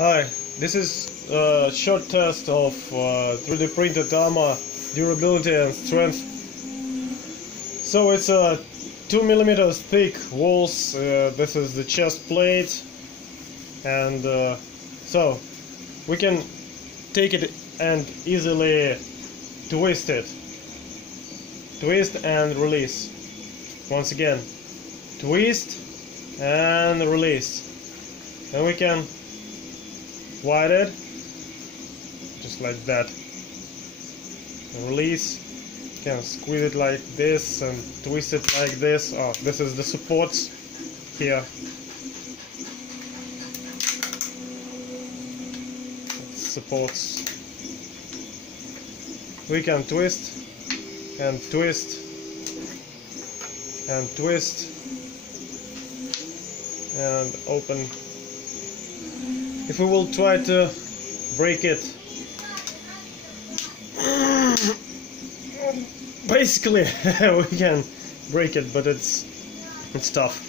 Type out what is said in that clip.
Hi, this is a short test of 3D printed armor durability and strength. So it's a 2mm thick walls. This is the chest plate, and so we can take it and easily twist and release. Once again, twist and release, and we can wide it just like that, release. You can squeeze it like this and twist it like this. Oh, this is the supports here. Supports. We can twist and twist and twist and open. If we will try to break it, basically we can break it, but it's tough.